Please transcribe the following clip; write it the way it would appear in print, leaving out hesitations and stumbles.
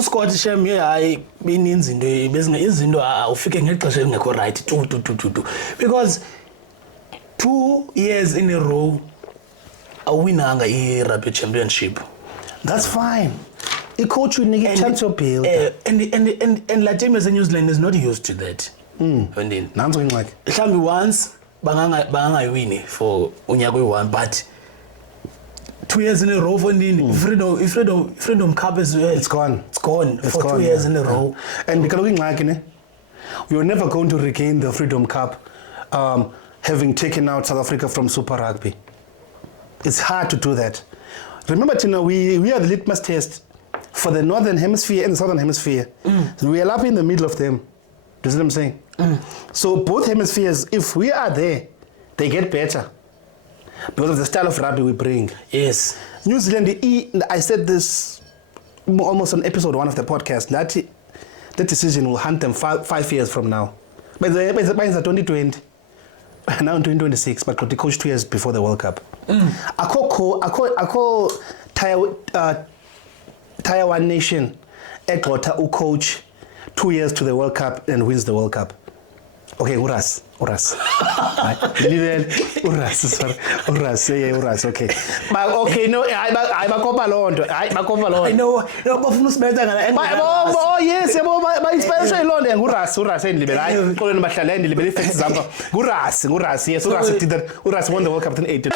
uScott Shem hayi beninzi into bezinge izinto awufike ngexesha elingekho right tu because 2 years in a row awinanga i-rugby championship. That's fine. I-coach will need a chance to build. And la team as New Zealand is not used to that. Nanzo ingxaki. Mhlawumbi once bangangayini for unyaka oyi-1 but 2 years in a row for Ndini. Freedom Cup is it's gone. It's gone for 2 years in a row. And because ingxaki ne, you're never going to regain the Freedom Cup having taken out South Africa from Super Rugby. It's hard to do that. Remember, Tina, we are the litmus test for the Northern Hemisphere and the Southern Hemisphere. We are up in the middle of them. Do you see what I'm saying? So both hemispheres, if we are there, they get better because of the style of rugby we bring. Yes. New Zealand, I said this almost on episode 1 of the podcast, that decision will hunt them 5 years from now. By the 2020, now in 2026, but got the coach 2 years before the World Cup. Ako Tier 1 nation, Ekota who coach 2 years to the World Cup and wins the World Cup. Okay, Uras. Uras, sorry. Uras, okay. But okay, no, I bakopa londo. I know, bafuna usibetha ngala. Oh yes, ba inspiration londo Uras endlibela. Hayi, kolweni bahlala endlibela ifacts zamba. Uras, yes, Uras did that. Uras won the World Cup in 2018.